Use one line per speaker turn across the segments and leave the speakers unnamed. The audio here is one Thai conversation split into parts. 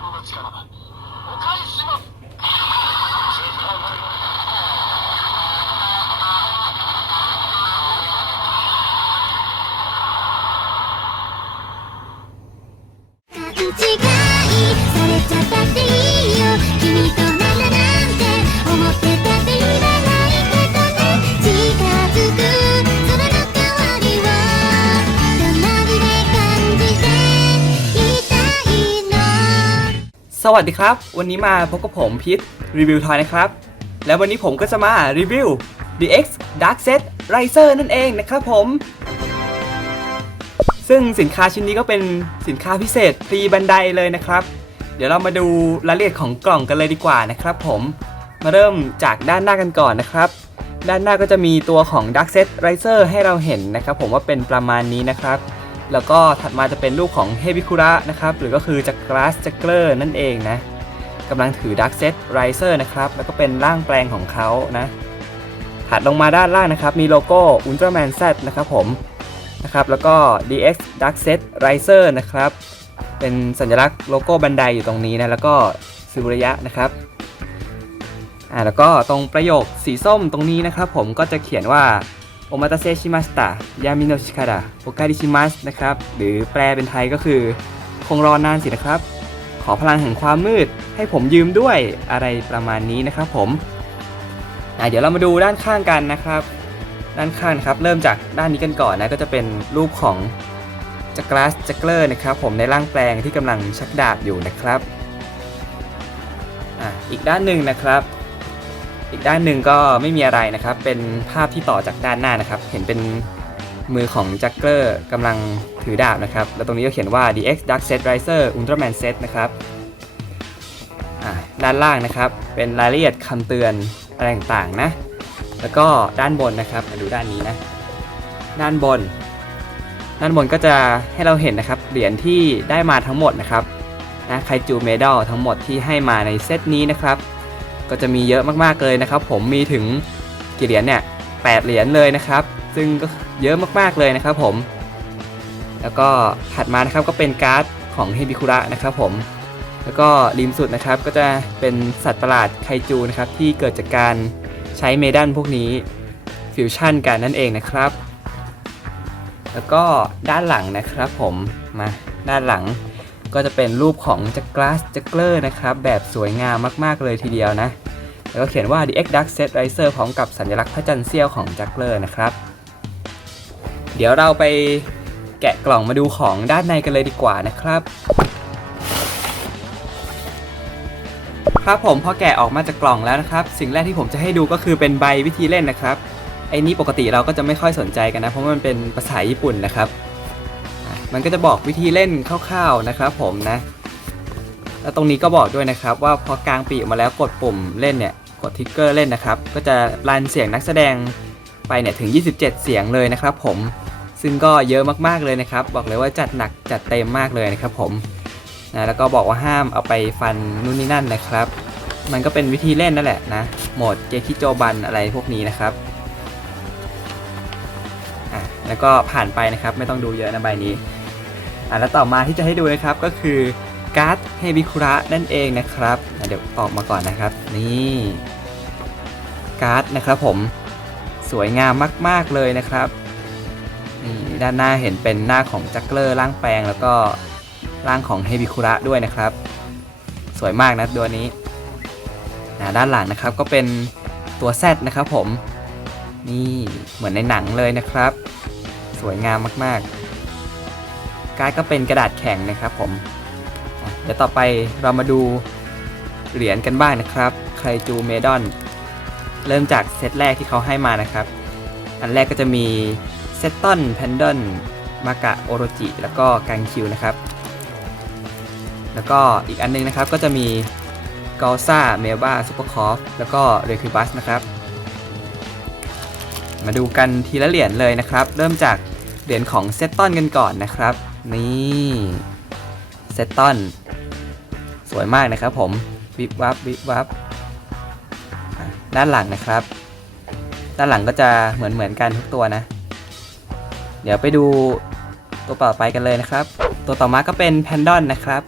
などの力はお返し
วัสดีครับ วันนี้มาพบกับผมพิษรีวิวทอยนะครับ แล้ววันนี้ผมก็จะมารีวิว DX Dark Set Riser นั่นเองนะครับผม ซึ่งสินค้าชิ้นนี้ก็เป็นสินค้าพิเศษฟรีบันไดเลยนะครับ เดี๋ยวเรามาดูรายละเอียดของกล่องกันเลยดีกว่านะครับผมมาเริ่มจากด้านหน้ากันก่อนนะครับ ด้านหน้าก็จะมีตัวของ Dark Set Riser ให้เราเห็นนะครับ ผมว่าเป็นประมาณนี้นะครับ แล้วก็ถัดมาจะเป็นรูปของเฮบิคุระนะครับ หรือก็คือจักราสจักเกอร์นั่นเองนะกำลังถือ Dark Set Riser นะครับ แล้วก็เป็นร่างแปลงของเขานะ ถัดลงมาด้านล่างนะครับ มีโลโก้ Ultraman Z นแซนะครับผมนะครับ แล้วก็ DX Dark Set Riser นะครับ เป็นสัญลักษณ์โลโก้บันไดอยู่ตรงนี้นะ แล้วก็ซูระยะนะครับอ่าแล้วก็ตรงประโยคสีส้มตรงนี้นะครับผมก็จะเขียนว่า โอมาตาเซชิมาสตะยามิโนชิคาระโอกาดิชิมัสนะครับ หรือแปลเป็นไทยก็คือ คงรอนานสินะครับ ขอพลังแห่งความมืด ให้ผมยืมด้วยอะไรประมาณนี้นะครับผมอะเดี๋ยวเรามาดูด้านข้างกันนะครับ ด้านข้างนะครับ เริ่มจากด้านนี้กันก่อนนะ ก็จะเป็นรูปของจักราสจักเลอร์นะครับ ผมในร่างแปลงที่กำลังชักดาบอยู่นะครับอะอีกด้านหนึ่งนะครับ อีกด้านหนึ่งก็ไม่มีอะไรนะครับ เป็นภาพที่ต่อจากด้านหน้านะครับ เห็นเป็นมือของจักเกอร์กำลังถือดาบนะครับ แล้วตรงนี้ก็เขียนว่า DX Dark Set Riser Ultraman Set นะครับอ่าด้านล่างนะครับ เป็นรายละเอียดคำเตือนอะไรต่างๆนะ แล้วก็ด้านบนนะครับมาดูด้านนี้นะ ด้านบน ด้านบนก็จะให้เราเห็นนะครับ เหรียญที่ได้มาทั้งหมดนะครับนะไคจูเมดัลทั้งหมดที่ให้มาในเซตนี้นะครับ ก็จะมีเยอะมากๆเลยนะครับ ผมมีถึงกี่เหรียญเนี่ยแปดเหรียญเลยนะครับ ซึ่งก็เยอะมากๆเลยนะครับ ผม แล้วก็ถัดมานะครับก็เป็นการ์ดของเฮบิคุระนะครับ ผม แล้วก็ริมสุดนะครับก็จะเป็นสัตว์ประหลาดไคจูนะครับที่เกิดจากการใช้เมดันพวกนี้ฟิวชั่นกันนั่นเองนะครับ แล้วก็ด้านหลังนะครับผมมาด้านหลัง ก็จะเป็นรูปของจักราสจักเลอร์นะครับ แบบสวยงามมาก ๆ เลยทีเดียวนะ แล้วก็เขียนว่า DX Dark Set Riser พร้อมกับสัญลักษณ์พระจันทร์เสี้ยวของจักเลอร์นะครับ เดี๋ยวเราไปแกะกล่องมาดูของด้านในกันเลยดีกว่านะครับครับผมพอแกะออกมาจากกล่องแล้วนะครับ สิ่งแรกที่ผมจะให้ดูก็คือเป็นใบวิธีเล่นนะครับไอ้นี้ปกติเราก็จะไม่ค่อยสนใจกันนะ เพราะมันเป็นภาษาญี่ปุ่นนะครับ มันก็จะบอกวิธีเล่นคร่าวๆนะครับผมนะ แล้วตรงนี้ก็บอกด้วยนะครับ ว่าพอกลางปีออกมาแล้วกดปุ่มเล่นเนี่ยกดทิกเกอร์เล่นนะครับ ก็จะรันเสียงนักแสดงไปเนี่ยถึง 27 เสียงเลยนะครับผมซึ่งก็เยอะมากๆเลยนะครับ บอกเลยว่าจัดหนักจัดเต็มมากเลยนะครับผมนะแล้วก็บอกว่าห้ามเอาไปฟันนู่นนี่นั่นนะครับ มันก็เป็นวิธีเล่นนั่นแหละนะโหมดเกคิโจบันอะไรพวกนี้นะครับอะแล้วก็ผ่านไปนะครับไม่ต้องดูเยอะนะใบนี้ อะแล้วต่อมาที่จะให้ดูนะครับก็คือการ์ดเฮบิคุระนั่นเองนะครับเดี๋ยวออกมาก่อนนะครับ นี่การ์ดนะครับผมสวยงามมาก ๆ เลยนะครับนี่ด้านหน้าเห็นเป็นหน้าของจักเกอร์ร่างแปลงแล้วก็ร่างของเฮบิคุระด้วยนะครับ สวยมากนะตัวนี้อะด้านหลังนะครับก็เป็นตัวแซดนะครับผม นี่เหมือนในหนังเลยนะครับ สวยงามมาก ๆ การ์ดก็เป็นกระดาษแข็งนะครับผมเดี๋ยวต่อไปเรามาดูเหรียญกันบ้างนะครับไคจูเมดอน เริ่มจากเซตแรกที่เขาให้มานะครับ อันแรกก็จะมีเซตตอนแพนดอนมากะโอโรจิ แล้วก็กังคิวนะครับ แล้วก็อีกอันนึงนะครับก็จะมีกอซ่าเมลบาซูเปอร์คอฟแล้วก็เรคิบัสนะครับ มาดูกันทีละเหรียญเลยนะครับ เริ่มจากเหรียญของเซตตอนกันก่อนนะครับ นี่เซตตอนสวยมากนะครับผม วิบวับวิบวับด้านหลังนะครับ ด้านหลังก็จะเหมือนเหมือนกันทุกตัวนะ เดี๋ยวไปดูตัวต่อไปกันเลยนะครับ ตัวต่อมาก็เป็นแพนดอนนะครับ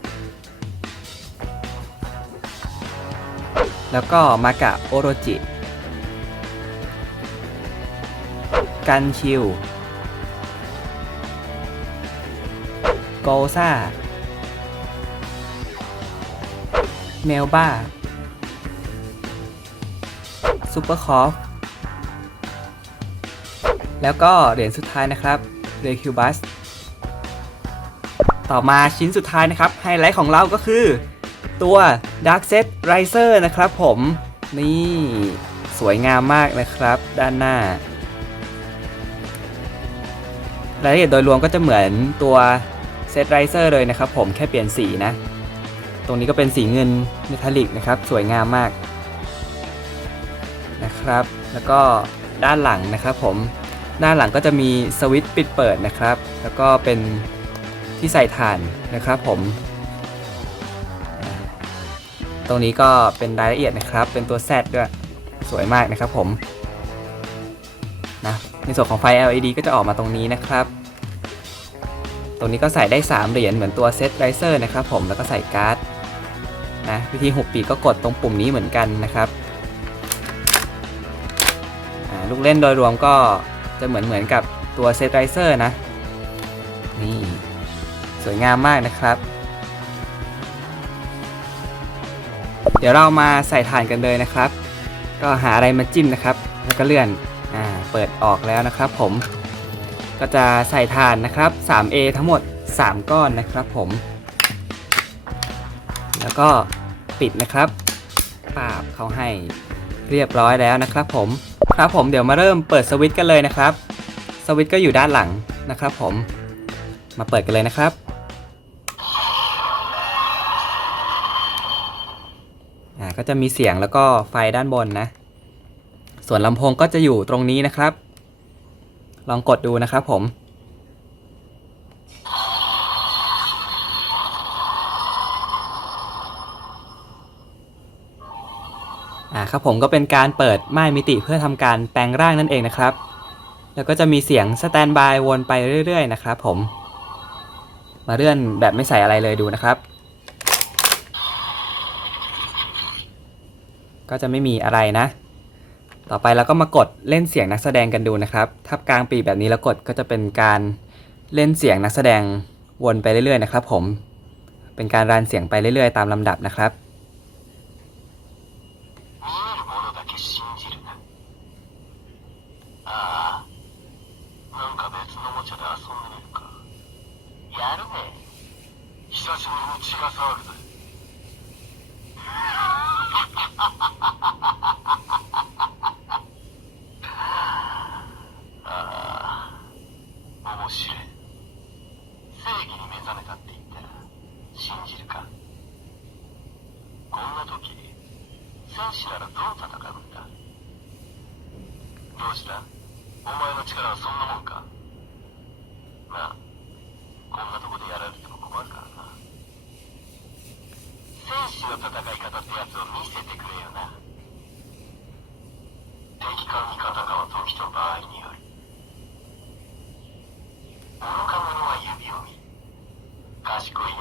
แล้วก็มากะโอโรจิ กันชิว โซ่า เมลบ้าซูเปอร์คอฟแล้วก็เหรียญสุดท้ายนะครับเรคิวบัสต่อมาชิ้นสุดท้ายนะครับ ไฮไลท์ของเราก็คือ ตัว Dark Set Riser นะครับผม นี่สวยงามมากนะครับ ด้านหน้ารายละเอียดโดยรวมก็จะเหมือนตัว Set Riser เลยนะครับผมแค่เปลี่ยนสีนะ ตรงนี้ก็เป็นสีเงินเมทัลลิกนะครับ สวยงามมากนะครับ แล้วก็ด้านหลังนะครับผมด้านหลังก็จะมีสวิตช์ปิดเปิดนะครับ แล้วก็เป็นที่ใส่ถ่านนะครับผม ตรงนี้ก็เป็นรายละเอียดนะครับ เป็นตัว Z ด้วยสวยมากนะครับผมนะในส่วนของไฟ LED ก็จะออกมาตรงนี้นะครับ ตรงนี้ก็ใส่ได้ 3 เหรียญเหมือนตัว Set Riser นะครับผมแล้วก็ใส่การ์ดนะวิธีหุบปีกก็กดตรงปุ่มนี้เหมือนกันนะครับลูกเล่นโดยรวมก็จะเหมือนเหมือนกับตัว Set Riser นะ นี่ สวยงามมากนะครับ เดี๋ยวเรามาใส่ถ่านกันเลยนะครับ ก็หาอะไรมาจิ้มนะครับ แล้วก็เลื่อนอ่าเปิดออกแล้วนะครับผม ก็จะใส่ถ่านนะครับ 3A ทั้งหมด 3 ก้อนนะครับผม แล้วก็ปิดนะครับ ปาบเขาให้เรียบร้อยแล้วนะครับผม ครับผมเดี๋ยวมาเริ่มเปิดสวิตช์กันเลยนะครับ สวิตช์ก็อยู่ด้านหลังนะครับผม มาเปิดกันเลยนะครับอ่าก็จะมีเสียงแล้วก็ไฟด้านบนนะ ส่วนลำโพงก็จะอยู่ตรงนี้นะครับ ลองกดดูนะครับผม อ่าครับผมก็เป็นการเปิดม่านมิติเพื่อทำการแปลงร่างนั่นเองนะครับ แล้วก็จะมีเสียงสแตนบายวนไปเรื่อยๆ นะครับผม มาเลื่อนแบบไม่ใส่อะไรเลยดูนะครับ ก็จะไม่มีอะไรนะ ต่อไปเราก็มากดเล่นเสียงนักแสดงกันดูนะครับ ถ้ากลางปีแบบนี้แล้วกดก็จะเป็นการเล่นเสียงนักแสดงวนไปเรื่อยๆนะครับผม เป็นการรันเสียงไปเรื่อยๆ ตามลำดับนะครับ
見えるものだけ信じるなああなんか別のおもちゃで遊んでみるかやるね久しぶりに血が騒ぐ う戦うんだ？どうした？お前の力はそんなもんか？なあこんなとこでやられても困るからな。戦士の戦い方ってやつを見せてくれよな。敵か味方かは時と場合による愚か者は指を見賢い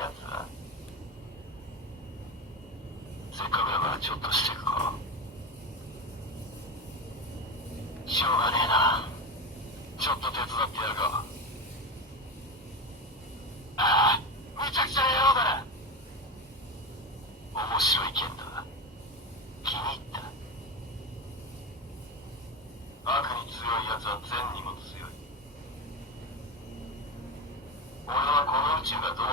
中がどう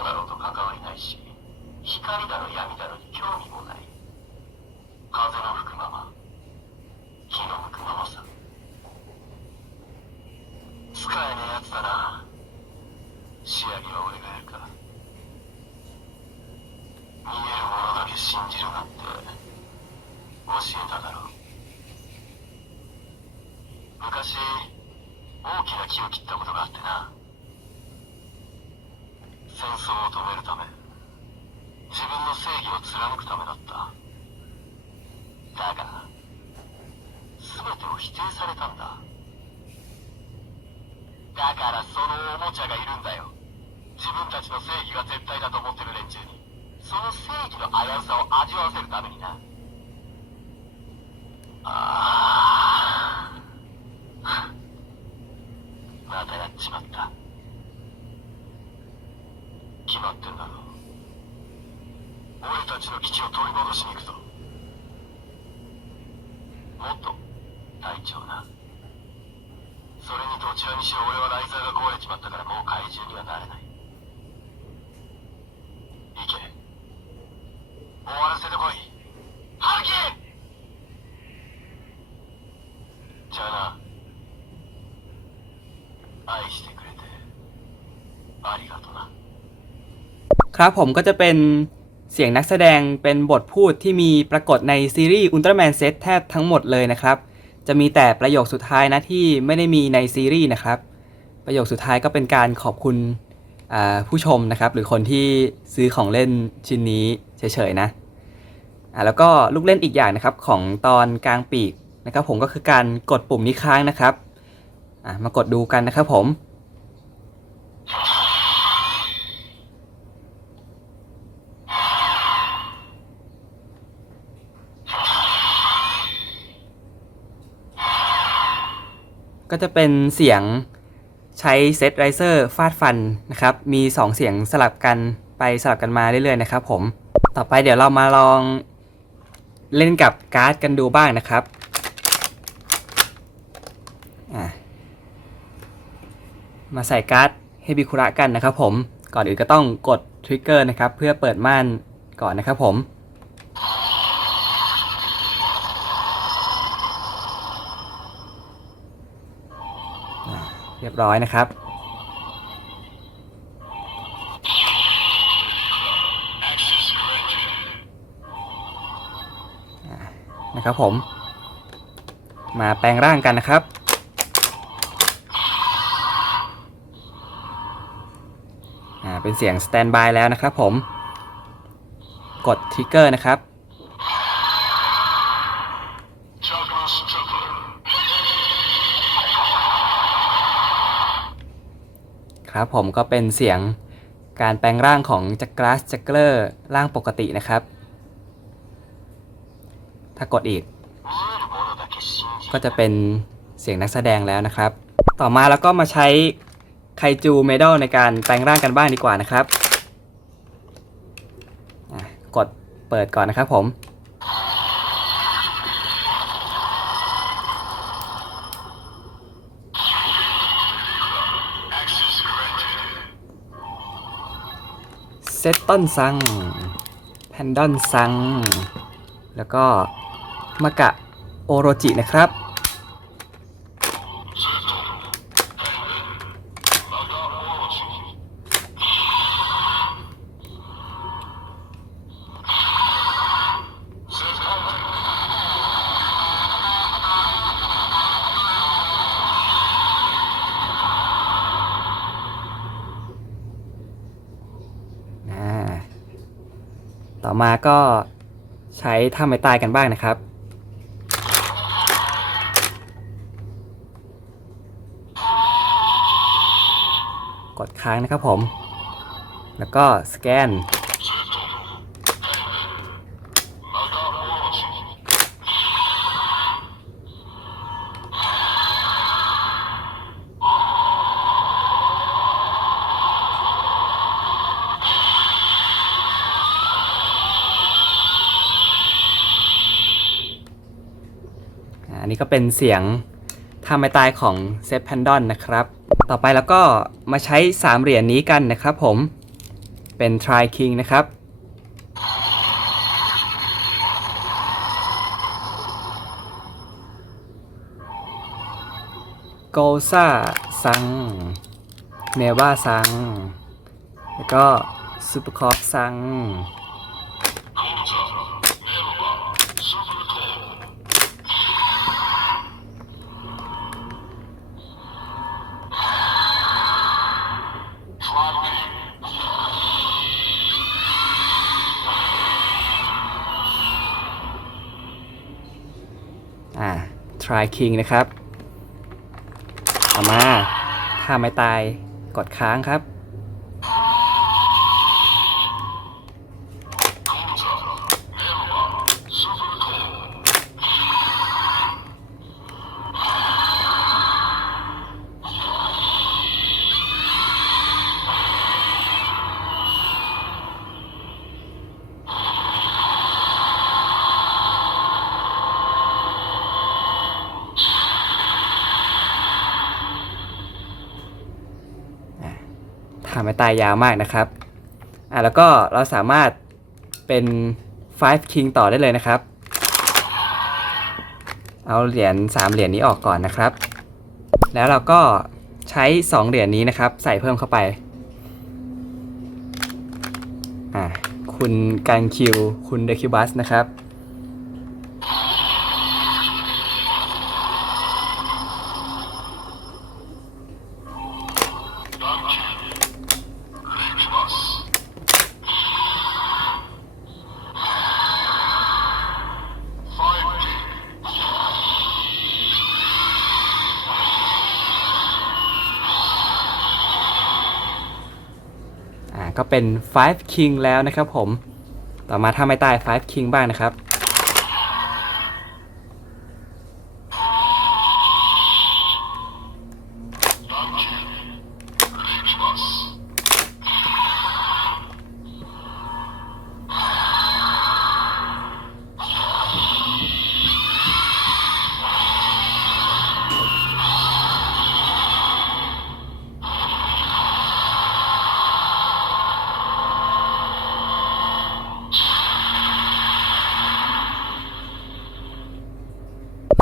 その正義の危うさを味わわせるためにな。ああ
ครับผมก็จะเป็นเสียงนักแสดงเป็นบทพูดที่มีปรากฏในซีรีส์อุลตร้าแมนเซตแทบทั้งหมดเลยนะครับ จะมีแต่ประโยคสุดท้ายนะที่ไม่ได้มีในซีรีส์นะครับ ประโยคสุดท้ายก็เป็นการขอบคุณผู้ชมนะครับ หรือคนที่ซื้อของเล่นชิ้นนี้เฉยๆนะอ่าแล้วก็ลูกเล่นอีกอย่างนะครับของตอนกลางปีกนะครับ ผมก็คือการกดปุ่มนี้ค้างนะครับอ่ามากดดูกันนะครับผม ก็จะเป็นเสียงใช้เซตไรเซอร์ฟาดฟันนะครับ มี 2 เสียงสลับกันไปสลับกันมาเรื่อยๆนะครับผม ต่อไปเดี๋ยวเรามาลองเล่นกับการ์ดกันดูบ้างนะครับ มาใส่การ์ดเฮบิคุระกันนะครับผม ก่อนอื่นก็ต้องกดทริกเกอร์นะครับ เพื่อเปิดม่านก่อนนะครับผม รียบร้อยนะครับ นะครับผม มาแปลงร่างกันนะครับอ่าเป็นเสียงสแตนบายแล้วนะครับผม กดทริกเกอร์นะครับ ครับผมก็เป็นเสียงการแปลงร่างของจักรัสจักเลอร์ร่างปกตินะครับ ถ้ากดอีก ก็จะเป็นเสียงนักแสดงแล้วนะครับ ต่อมาแล้วก็มาใช้ไคจูเมดอลในการแปลงร่างกันบ้างดีกว่านะครับกดเปิดก่อนนะครับผม ตต้นซัง แพนดอนซัง แล้วก็มะกะโอโรจินะครับ มาก็ใช้ท่าไม้ตายกันบ้างนะครับ กดค้างนะครับผม แล้วก็สแกน อ่าอันนี้ก็ เป็นเสียงท่าไมตายของเซฟแพนดอนนะครับ ต่อไปแล้วก็มาใช้ 3 เหรียญนี้กันนะครับผมเป็น Try King นะครับ โกซ่าซัง เนวาซัง แล้วก็ซูเปอร์คอฟซัง อ่า try king นะครับ ต่อมาถ้าไม่ตายกดค้างครับ อ ตายยาวมากนะครับอะแล้วก็เราสามารถเป็น 5 king ต่อได้เลยนะครับ เอาเหรียญ3เหรียญนี้ออกก่อนนะครับ แล้วเราก็ใช้ 2 เหรียญนี้นะครับ ใส่เพิ่มเข้าไปอะคุณการคิว คุณเดคิวบัสนะครับ เป็น 5 king แล้วนะครับผม ต่อมาถ้าไม่ตาย 5 king บ้างนะครับ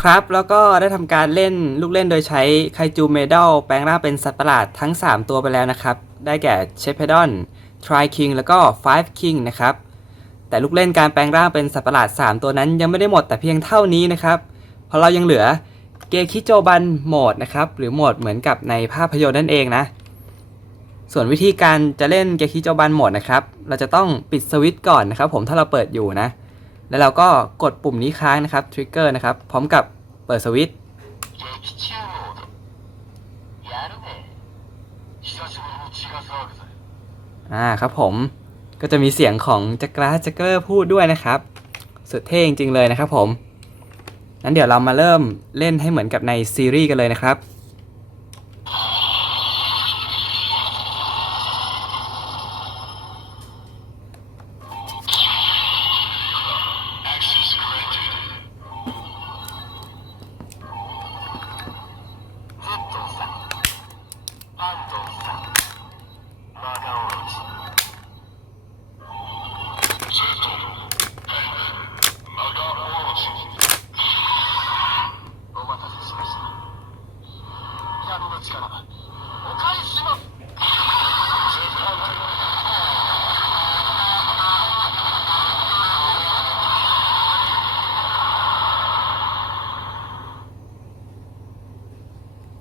ครับ แล้วก็ได้ทำการเล่นลูกเล่นโดยใช้ไคจูเมดัลแปลงร่างเป็นสัตว์ประหลาดทั้ง 3 ตัวไปแล้วนะครับ ได้แก่เชฟเพดอนทริคิงแล้วก็ไฟฟ์คิงนะครับ แต่ลูกเล่นการแปลงร่างเป็นสัตว์ประหลาด 3 ตัวนั้นยังไม่ได้หมดแต่เพียงเท่านี้นะครับ เพราะเรายังเหลือเกคิโจบันโหมดนะครับ หรือโหมดเหมือนกับในภาพยนตร์นั่นเองนะ ส่วนวิธีการจะเล่นเกคิโจบันโหมดนะครับ เราจะต้องปิดสวิตช์ก่อนนะครับ ผมถ้าเราเปิดอยู่นะแล้วเราก็กดปุ่มนี้ค้างนะครับทริกเกอร์นะครับ พร้อมกับ เปิดสวิตช์อ่าครับผมก็จะมีเสียงของจักราจักเกอร์พูดด้วยนะครับ สุดเท่จริงๆเลยนะครับผมนั้นเดี๋ยวเรามาเริ่มเล่นให้เหมือนกับในซีรีส์กันเลยนะครับ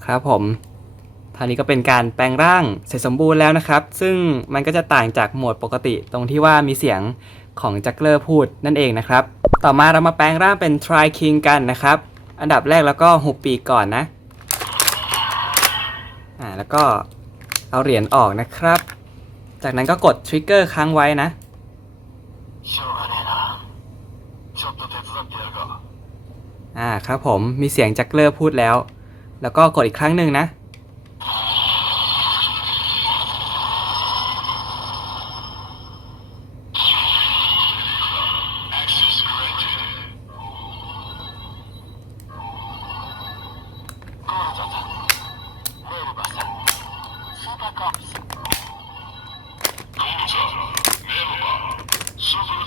ครับผมท่านี้ก็เป็นการแปลงร่างเสร็จสมบูรณ์แล้วนะครับ ซึ่งมันก็จะต่างจากโหมดปกติตรงที่ว่ามีเสียงของจักเลอร์พูดนั่นเองนะครับ ต่อมาเรามาแปลงร่างเป็น Try King กันนะครับ อันดับแรกแล้วก็หุบปีกก่อนนะ อ่าแล้วก็เอาเหรียญออกนะครับ จากนั้นก็กดทริกเกอร์ค้างไว้นะ อ่าครับผมมีเสียงจักเลอร์พูดแล้ว แล้วก็กดอีกครั้งหนึ่งนะ
ゴ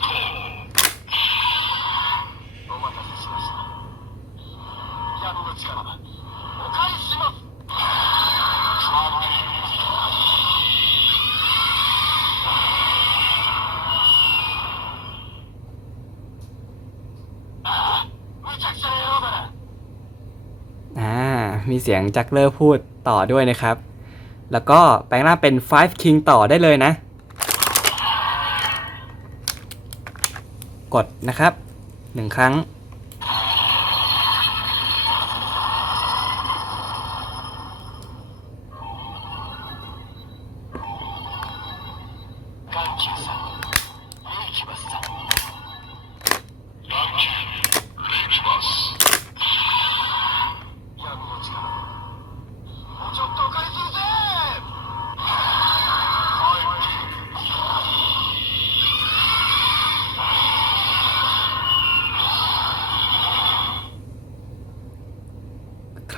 มีเสียงจักเลอร์พูดต่อด้วยนะครับ แล้วก็แปลงร่างเป็น5 King ต่อได้เลยนะ กดนะครับหนึ่งครั้ง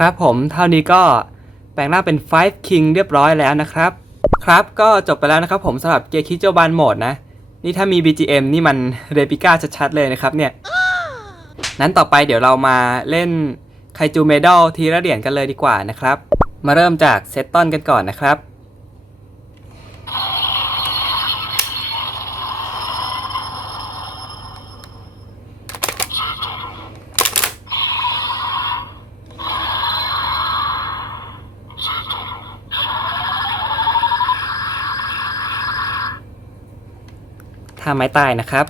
ครับผมเท่านี้ก็แปลงร่างเป็น 5 King เรียบร้อยแล้วนะครับ ครับก็จบไปแล้วนะครับผมสำหรับเกียร์คิโจบานโหมดนะ นี่ถ้ามี BGM นี่มันเรปิก้าชัดๆเลยนะครับเนี่ย นั้นต่อไปเดี๋ยวเรามาเล่นไคจูเมดัลทีละเหรียญกันเลยดีกว่านะครับ มาเริ่มจากเซตตอนกันก่อนนะครับาไม้ตายนะครับ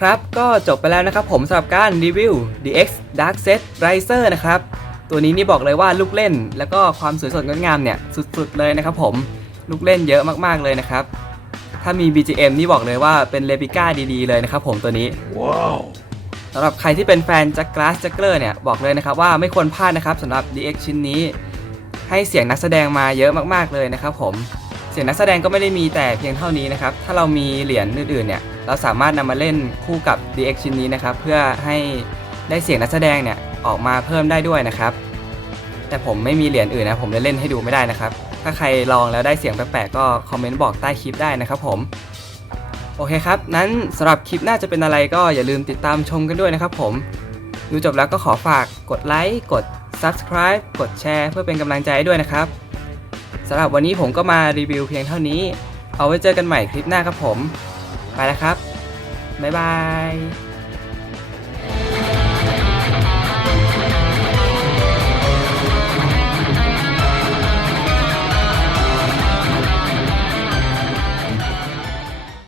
ครับก็จบไปแล้วนะครับผมสำหรับการรีวิว DX Dark Set Riser นะครับตัวนี้นี่บอกเลยว่าลูกเล่น แล้วก็ความสวยสดงดงามเนี่ยสุดๆเลยนะครับผมลูกเล่นเยอะมากๆเลยนะครับ ถ้ามี BGM นี่บอกเลยว่าเป็นเลปิก้าดีๆเลยนะครับผมตัวนี้สำหรับใครที่เป็นแฟนจักร a สจักเกอร์เนี่ยบอกเลยนะครับว่าไม่ควรพลาดนะครับสำหรับ DX ชิ้นนี้ ให้เสียงนักแสดงมาเยอะมากๆเลยนะครับผมเสียงนักแสดงก็ไม่ได้มีแต่เพียงเท่านี้นะครับ ถ้าเรามีเหรียญอื่นๆเนี่ย เราสามารถนำมาเล่นคู่กับ DX ชิ้นนี้นะครับ เพื่อให้ได้เสียงนักแสดงเนี่ยออกมาเพิ่มได้ด้วยนะครับ แต่ผมไม่มีเหรียญอื่นนะผมเลยเล่นให้ดูไม่ได้นะครับ ถ้าใครลองแล้วได้เสียงแปลกๆก็คอมเมนต์บอกใต้คลิปได้นะครับผม โอเคครับ นั้นสำหรับคลิปน้าจะเป็นอะไรก็อย่าลืมติดตามชมกันด้วยนะครับผมดูจบแล้วก็ขอฝากกดไลค์กด Subscribe กดแชร์เพื่อเป็นกำลังใจให้ด้วยนะครับ สำหรับวันนี้ผมก็มารีวิวเพียงเท่านี้ เอาไว้เจอกันใหม่คลิปหน้าครับผม ไปแล้วครับ บ๊ายบาย